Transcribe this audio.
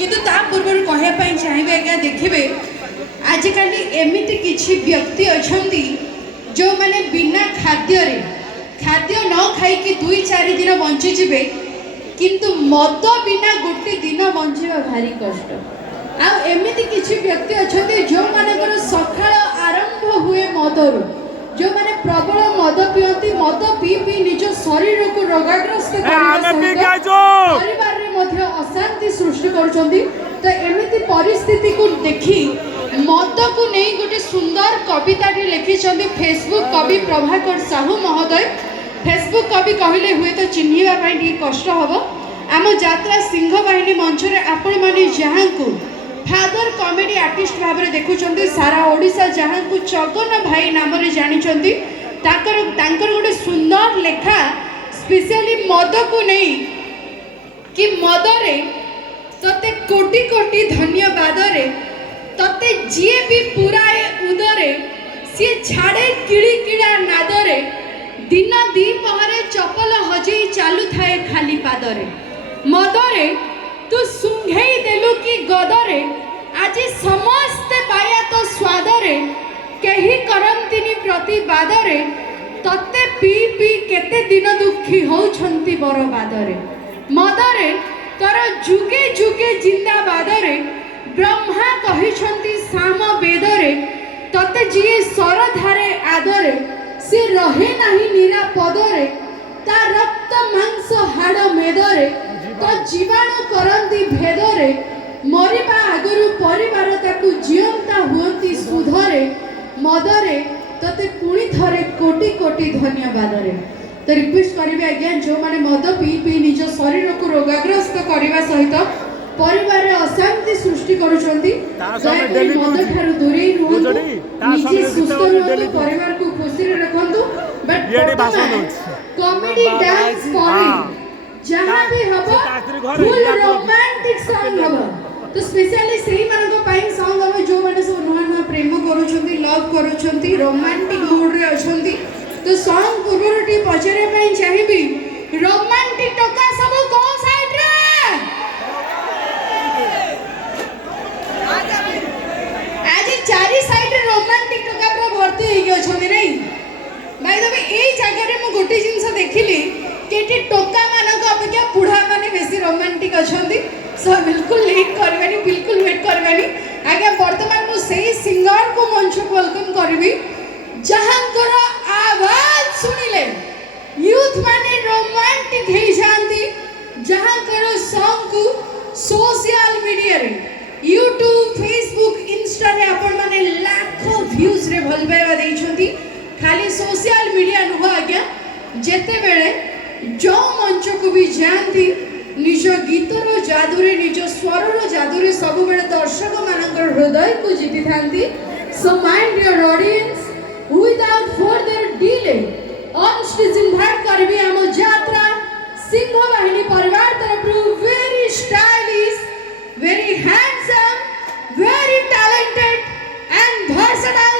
किंतु ता पूर्व कहवाई चाहिए आज्ञा देखिए आजिकल एमती किसी व्यक्ति अच्छा जो मैंने बिना खाद्य न खाई 2-4 दिन बंचीजे किंतु मद बिना गोटे दिन बंचा भारी कष्ट। आमती किसी व्यक्ति अच्छा जो मानकर सकाळ आरंभ हुए मदरू जो माने प्रबल मद पियती मद पी पी निज शरीर को रोगाग्रस्त परिवार रे मध्य अशांति सृष्टि करुछंती। तो एमिति परिस्थिति को देखी मद को नहीं गोटे सुंदर कविता लिखिं फेसबुक कवि प्रभाकर साहू महोदय। फेसबुक कवि कहले हुए तो चिन्हवा कष्ट हम आम यात्रा सिंह बाहिनी मंच रे आपण माने जहां को फादर कॉमेडी आर्टिस्ट भाव में देखुं सारा ओडिशा जहां को चगन भाई नाम जानी गोटे सुंदर लेखा स्पेशली मद को नहीं कि मदरे तते कोटि कोटि धन्यवाद रे तते जी भी पुराए उदरे सी छाड़े किड़ी किड़ा नादरे दिन दीपहरे चपल हजई चालू थाए खाली पादरे मदरे तू सुंघेई देलु कि गदरे आज समस्ते पाया तो स्वादरे कहीं करंतिनी प्रतिवादरे तते पी पी केते दिन दुखी होउछंती बरबादरे मदरे तर जुगे जुगे जिंदाबादरे ब्रह्मा कहिछंती साम वेदरे तते जिए सरधारे आदरे से रहे नाही निरापदरे ता रक्त मांस हाड़ मेदरे तो जीवाणु करंती भेदरे मरिबा आगरु परिवार ताकू जीवंता हुअंती सुधरे मदरे तते पुणी थरे कोटि कोटि धन्यवाद रे। तो रिक्वेस्ट करिवे आज्ञा जो माने मद पी पी निज शरीर को रोगाग्रस्त करने सहित परिवार रे अशांति सृष्टि करूछंती दयाकरी मद ठारू दूरे रुहंतु निजे सुस्थ रुहंतु परिवार को खुशी रे रखंतु बट कॉमेडी डांस करे जहाँ भी हबो फुल रोमांटिक सॉन्ग हबो। तो स्पेशली सेही मानको पाई सॉन्ग हबो जो माने सब नुआ नुआ प्रेम करूछंती लव करूछंती रोमांटिक मूड रे अछंती। तो सॉन्ग पूर्वरटी पचरे पाई चाहिबी रोमांटिक टका सब को साइड रे आज चारि साइड रे रोमांटिक टका पूरा भर्ती हे गयो छथि नै भाई तबे एई जगह रे मु गोटे जिंस देखिली केटी टोका मानक अपेक्षा बुढ़ा माने बेसी रोमांटिक अछंती। सो बिल्कुल लेट करबेनी बिल्कुल वेट करबेनी आगे वर्तमान मु सेही सिंगर को मंच को वेलकम करबी जहांकर आवाज सुनिले यूथ माने रोमांटिक हे जानती जहांकर सॉन्ग को सोशल मीडिया रे यूट्यूब फेसबुक इंस्टा रे आपण माने लाखों व्यूज रे भल पाइबा देइछंती। खाली सोशल मीडिया नुह आज्ञा जेते बेले जो मंच को भी जानती निज गीतर जादुरे निज स्वरर जादुरे सब बेले दर्शक मानकर हृदय को जीति थांती। So mind your audience without further delay on stage invite करबी हम यात्रा सिंह बाहिनी परिवार तरफ very stylish very handsome very talented and versatile